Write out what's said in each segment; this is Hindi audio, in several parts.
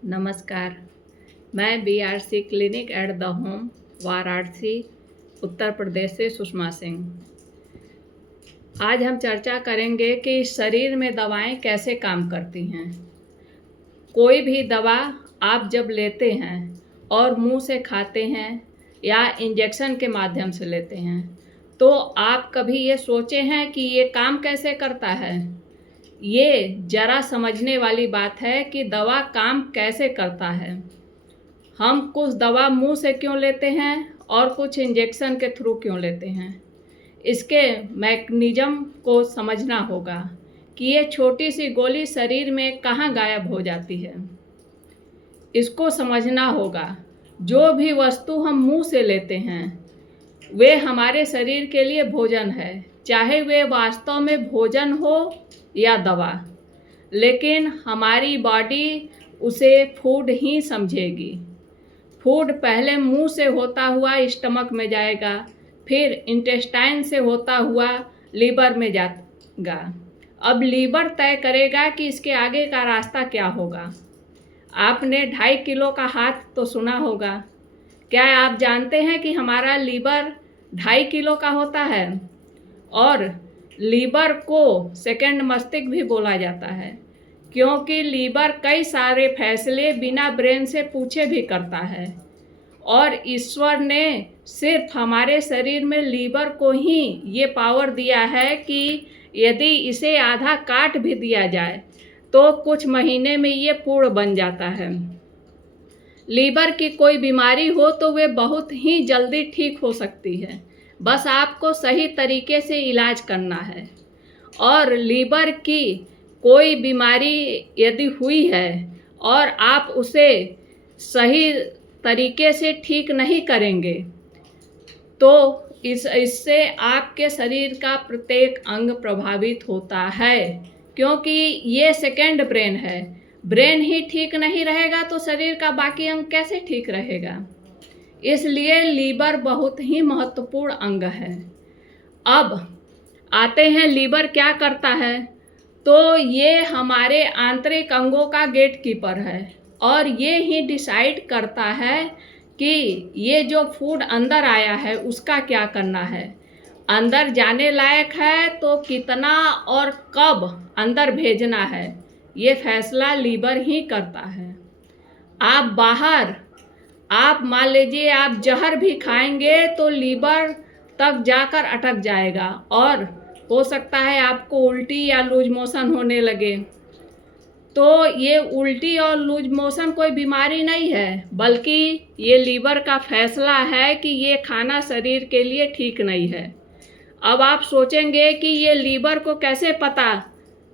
नमस्कार। मैं BRC clinic at the home Varanasi Uttar Pradesh से सुषमा सिंह। आज हम चर्चा करेंगे कि शरीर में दवाएं कैसे काम करती हैं। कोई भी दवा आप जब लेते हैं और मुंह से खाते हैं या इंजेक्शन के माध्यम से लेते हैं तो आप कभी ये सोचे हैं कि ये काम कैसे करता है। ये ज़रा समझने वाली बात है कि दवा काम कैसे करता है। हम कुछ दवा मुंह से क्यों लेते हैं और कुछ इंजेक्शन के थ्रू क्यों लेते हैं। इसके मैकेनिज़्म को समझना होगा कि ये छोटी सी गोली शरीर में कहाँ गायब हो जाती है। इसको समझना होगा। जो भी वस्तु हम मुंह से लेते हैं वे हमारे शरीर के लिए भोजन है, चाहे वे वास्तव में भोजन हो या दवा, लेकिन हमारी बॉडी उसे फूड ही समझेगी। फूड पहले मुंह से होता हुआ स्टमक में जाएगा, फिर इंटेस्टाइन से होता हुआ लीवर में जाएगा। अब लीवर तय करेगा कि इसके आगे का रास्ता क्या होगा। आपने 2.5 किलो का हाथ तो सुना होगा। क्या आप जानते हैं कि हमारा लीवर 2.5 किलो का होता है और लीवर को सेकंड मस्तिष्क भी बोला जाता है, क्योंकि लीवर कई सारे फैसले बिना ब्रेन से पूछे भी करता है। और ईश्वर ने सिर्फ हमारे शरीर में लीवर को ही ये पावर दिया है कि यदि इसे आधा काट भी दिया जाए तो कुछ महीने में ये पूर्ण बन जाता है। लीवर की कोई बीमारी हो तो वे बहुत ही जल्दी ठीक हो सकती है, बस आपको सही तरीके से इलाज करना है। और लीवर की कोई बीमारी यदि हुई है और आप उसे सही तरीके से ठीक नहीं करेंगे तो इससे आपके शरीर का प्रत्येक अंग प्रभावित होता है, क्योंकि ये सेकंड ब्रेन है। ब्रेन ही ठीक नहीं रहेगा तो शरीर का बाकी अंग कैसे ठीक रहेगा। इसलिए लीवर बहुत ही महत्वपूर्ण अंग है। अब आते हैं लीवर क्या करता है। तो ये हमारे आंतरिक अंगों का गेटकीपर है और ये ही डिसाइड करता है कि ये जो फूड अंदर आया है उसका क्या करना है। अंदर जाने लायक है तो कितना और कब अंदर भेजना है, ये फैसला लीवर ही करता है। आप मान लीजिए आप जहर भी खाएंगे तो लीवर तक जाकर अटक जाएगा और हो सकता है आपको उल्टी या लूज मोशन होने लगे। तो ये उल्टी और लूज मोशन कोई बीमारी नहीं है, बल्कि ये लीवर का फैसला है कि ये खाना शरीर के लिए ठीक नहीं है। अब आप सोचेंगे कि ये लीवर को कैसे पता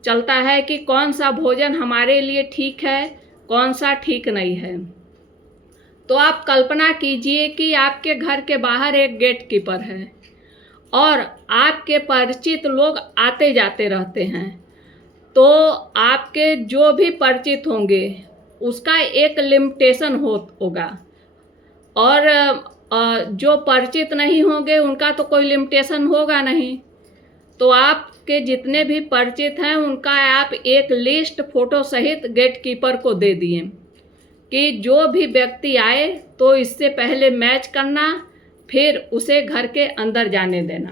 चलता है कि कौन सा भोजन हमारे लिए ठीक है, कौन सा ठीक नहीं है। तो आप कल्पना कीजिए कि आपके घर के बाहर एक गेटकीपर है और आपके परिचित लोग आते जाते रहते हैं। तो आपके जो भी परिचित होंगे उसका एक लिमिटेशन होगा और जो परिचित नहीं होंगे उनका तो कोई लिमिटेशन होगा नहीं। तो आपके जितने भी परिचित हैं उनका आप एक लिस्ट फोटो सहित गेटकीपर को दे दिए कि जो भी व्यक्ति आए तो इससे पहले मैच करना, फिर उसे घर के अंदर जाने देना।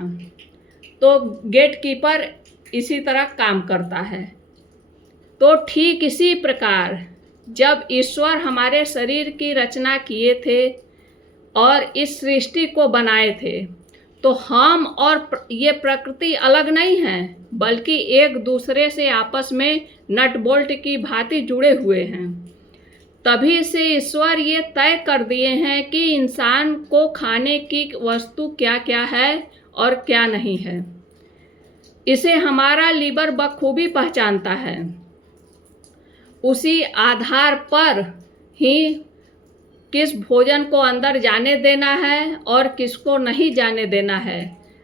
तो गेटकीपर इसी तरह काम करता है। तो ठीक इसी प्रकार जब ईश्वर हमारे शरीर की रचना किए थे और इस सृष्टि को बनाए थे तो हम और ये प्रकृति अलग नहीं हैं, बल्कि एक दूसरे से आपस में नट बोल्ट की भांति जुड़े हुए हैं। तभी से ईश्वर ये तय कर दिए हैं कि इंसान को खाने की वस्तु क्या क्या है और क्या नहीं है। इसे हमारा लीवर बखूबी पहचानता है। उसी आधार पर ही किस भोजन को अंदर जाने देना है और किसको नहीं जाने देना है।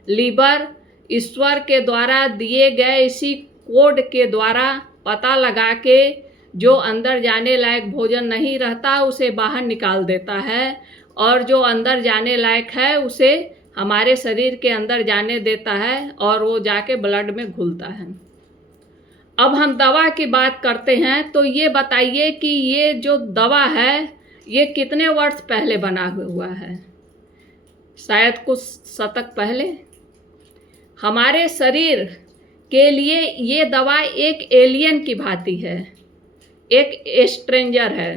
लीवर ईश्वर के द्वारा दिए गए इसी कोड के द्वारा पता लगा के जो अंदर जाने लायक भोजन नहीं रहता उसे बाहर निकाल देता है और जो अंदर जाने लायक है उसे हमारे शरीर के अंदर जाने देता है और वो जाके ब्लड में घुलता है। अब हम दवा की बात करते हैं, तो ये बताइए कि ये जो दवा है ये कितने वर्ष पहले बना हुआ है? शायद कुछ शतक पहले। हमारे शरीर के लिए ये दवा एक एलियन की भांति है, एक स्ट्रेंजर है।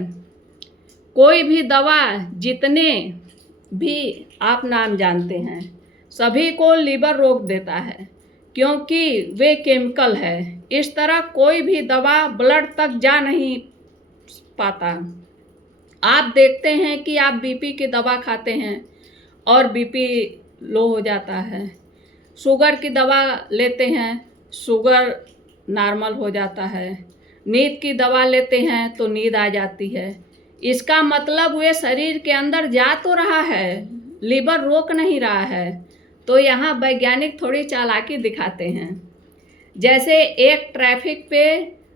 कोई भी दवा जितने भी आप नाम जानते हैं सभी को लीवर रोक देता है, क्योंकि वे केमिकल है। इस तरह कोई भी दवा ब्लड तक जा नहीं पाता। आप देखते हैं कि आप बीपी की दवा खाते हैं और बीपी लो हो जाता है, शुगर की दवा लेते हैं, शुगर नॉर्मल हो जाता है, नींद की दवा लेते हैं तो नींद आ जाती है। इसका मतलब वे शरीर के अंदर जा तो रहा है, लीवर रोक नहीं रहा है। तो यहाँ वैज्ञानिक थोड़ी चालाकी दिखाते हैं। जैसे एक ट्रैफिक पे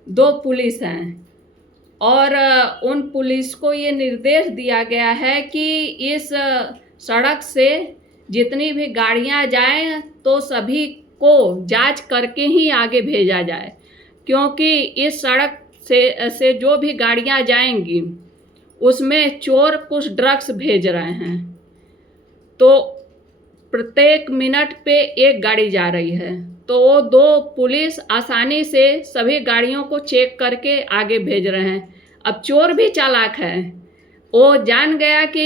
2 पुलिस हैं और उन पुलिस को ये निर्देश दिया गया है कि इस सड़क से जितनी भी गाड़ियां जाएं तो सभी को जांच करके ही आगे भेजा जाए, क्योंकि इस सड़क से जो भी गाड़ियां जाएंगी उसमें चोर कुछ ड्रग्स भेज रहे हैं। तो प्रत्येक मिनट पे 1 गाड़ी जा रही है, तो वो 2 पुलिस आसानी से सभी गाड़ियों को चेक करके आगे भेज रहे हैं। अब चोर भी चालाक है, वो जान गया कि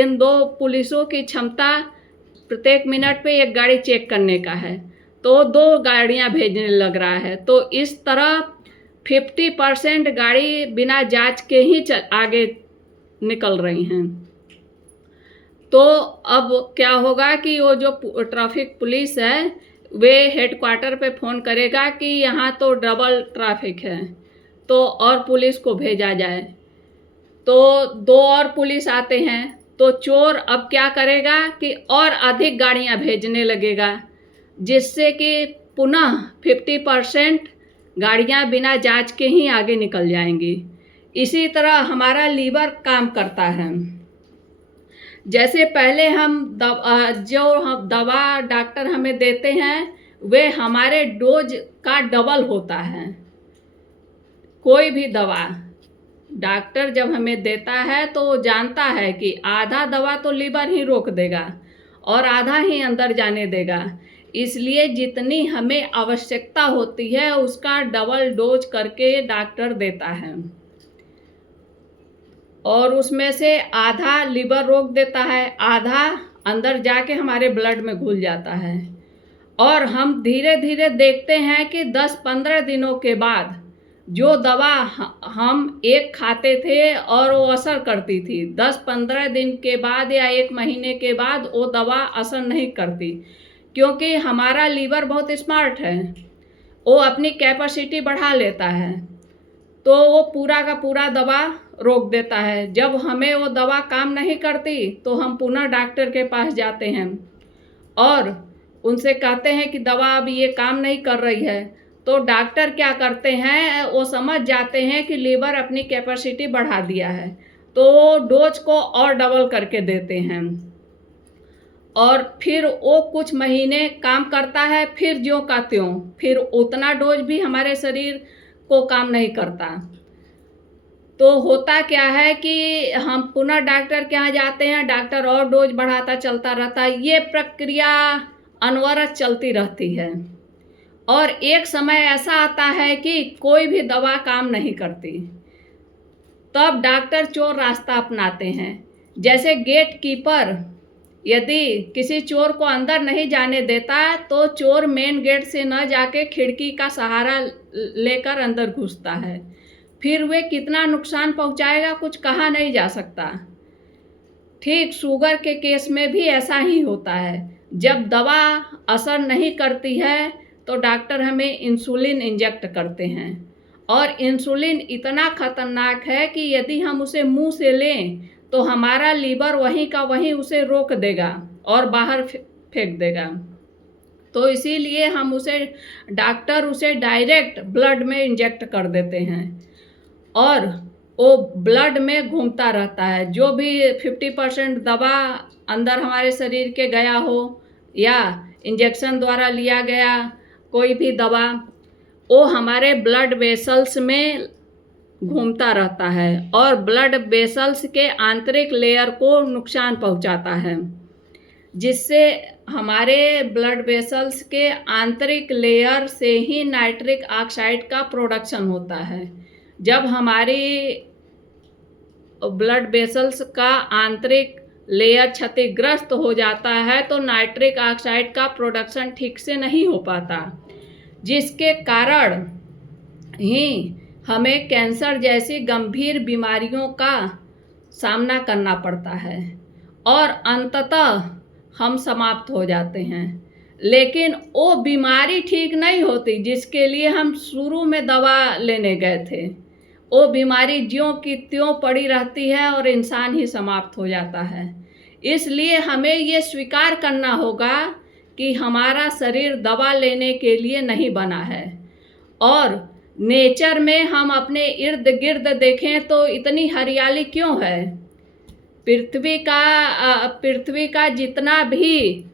इन 2 पुलिसों की क्षमता प्रत्येक मिनट पे 1 गाड़ी चेक करने का है, तो 2 गाड़ियां भेजने लग रहा है। तो इस तरह 50% गाड़ी बिना जांच के ही आगे निकल रही हैं। तो अब क्या होगा कि वो जो ट्रैफिक पुलिस है वे हेडक्वार्टर पे फ़ोन करेगा कि यहाँ तो डबल ट्रैफिक है, तो और पुलिस को भेजा जाए। तो 2 और पुलिस आते हैं, तो चोर अब क्या करेगा कि और अधिक गाड़ियाँ भेजने लगेगा, जिससे कि पुनः 50% गाड़ियाँ बिना जांच के ही आगे निकल जाएंगी। इसी तरह हमारा लीवर काम करता है। जैसे पहले हम दवा डॉक्टर हमें देते हैं वे हमारे डोज का डबल होता है। कोई भी दवा डॉक्टर जब हमें देता है तो वो जानता है कि आधा दवा तो लीवर ही रोक देगा और आधा ही अंदर जाने देगा, इसलिए जितनी हमें आवश्यकता होती है उसका डबल डोज करके डॉक्टर देता है और उसमें से आधा लीवर रोक देता है, आधा अंदर जाके हमारे ब्लड में घुल जाता है। और हम धीरे धीरे देखते हैं कि 10-15 दिनों के बाद जो दवा हम एक खाते थे और वो असर करती थी, 10-15 दिन के बाद या 1 महीने के बाद वो दवा असर नहीं करती, क्योंकि हमारा लीवर बहुत स्मार्ट है, वो अपनी कैपेसिटी बढ़ा लेता है, तो वो पूरा का पूरा दवा रोक देता है। जब हमें वो दवा काम नहीं करती तो हम पुनः डॉक्टर के पास जाते हैं और उनसे कहते हैं कि दवा अभी ये काम नहीं कर रही है। तो डॉक्टर क्या करते हैं, वो समझ जाते हैं कि लीवर अपनी कैपेसिटी बढ़ा दिया है, तो डोज को और डबल करके देते हैं और फिर वो कुछ महीने काम करता है, फिर ज्यों का त्यों, फिर उतना डोज भी हमारे शरीर को काम नहीं करता। तो होता क्या है कि हम पुनः डॉक्टर के यहाँ जाते हैं, डॉक्टर और डोज बढ़ाता चलता रहता है। ये प्रक्रिया अनवरत चलती रहती है और एक समय ऐसा आता है कि कोई भी दवा काम नहीं करती, तब डॉक्टर चोर रास्ता अपनाते हैं। जैसे गेट कीपर यदि किसी चोर को अंदर नहीं जाने देता तो चोर मेन गेट से न जाके खिड़की का सहारा लेकर अंदर घुसता है, फिर वे कितना नुकसान पहुंचाएगा कुछ कहा नहीं जा सकता। ठीक शुगर के केस में भी ऐसा ही होता है। जब दवा असर नहीं करती है तो डॉक्टर हमें इंसुलिन इंजेक्ट करते हैं और इंसुलिन इतना खतरनाक है कि यदि हम उसे मुंह से लें तो हमारा लीवर वहीं का वहीं उसे रोक देगा और बाहर फेंक देगा। तो इसीलिए हम डॉक्टर उसे डायरेक्ट ब्लड में इंजेक्ट कर देते हैं और वो ब्लड में घूमता रहता है। जो भी 50% दवा अंदर हमारे शरीर के गया हो या इंजेक्शन द्वारा लिया गया कोई भी दवा, वो हमारे ब्लड वेसल्स में घूमता रहता है और ब्लड वेसल्स के आंतरिक लेयर को नुकसान पहुंचाता है, जिससे हमारे ब्लड वेसल्स के आंतरिक लेयर से ही नाइट्रिक ऑक्साइड का प्रोडक्शन होता है। जब हमारी ब्लड वेसल्स का आंतरिक लेयर क्षतिग्रस्त हो जाता है तो नाइट्रिक ऑक्साइड का प्रोडक्शन ठीक से नहीं हो पाता, जिसके कारण ही हमें कैंसर जैसी गंभीर बीमारियों का सामना करना पड़ता है और अंततः हम समाप्त हो जाते हैं। लेकिन वो बीमारी ठीक नहीं होती जिसके लिए हम शुरू में दवा लेने गए थे। वो बीमारी ज्यों की त्यों पड़ी रहती है और इंसान ही समाप्त हो जाता है। इसलिए हमें ये स्वीकार करना होगा कि हमारा शरीर दवा लेने के लिए नहीं बना है। और नेचर में हम अपने इर्द गिर्द देखें तो इतनी हरियाली क्यों है? पृथ्वी का जितना भी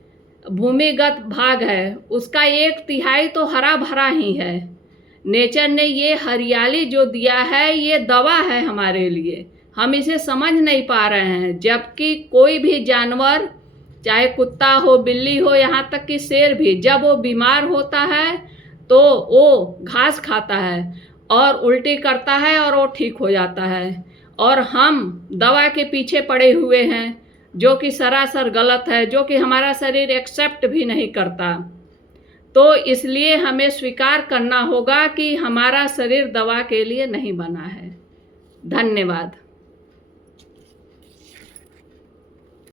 भूमिगत भाग है उसका 1/3 तो हरा भरा ही है। नेचर ने ये हरियाली जो दिया है ये दवा है हमारे लिए, हम इसे समझ नहीं पा रहे हैं। जबकि कोई भी जानवर, चाहे कुत्ता हो, बिल्ली हो, यहाँ तक कि शेर भी, जब वो बीमार होता है तो वो घास खाता है और उल्टी करता है और वो ठीक हो जाता है। और हम दवा के पीछे पड़े हुए हैं जो कि सरासर गलत है, जो कि हमारा शरीर एक्सेप्ट भी नहीं करता। तो इसलिए हमें स्वीकार करना होगा कि हमारा शरीर दवा के लिए नहीं बना है। धन्यवाद।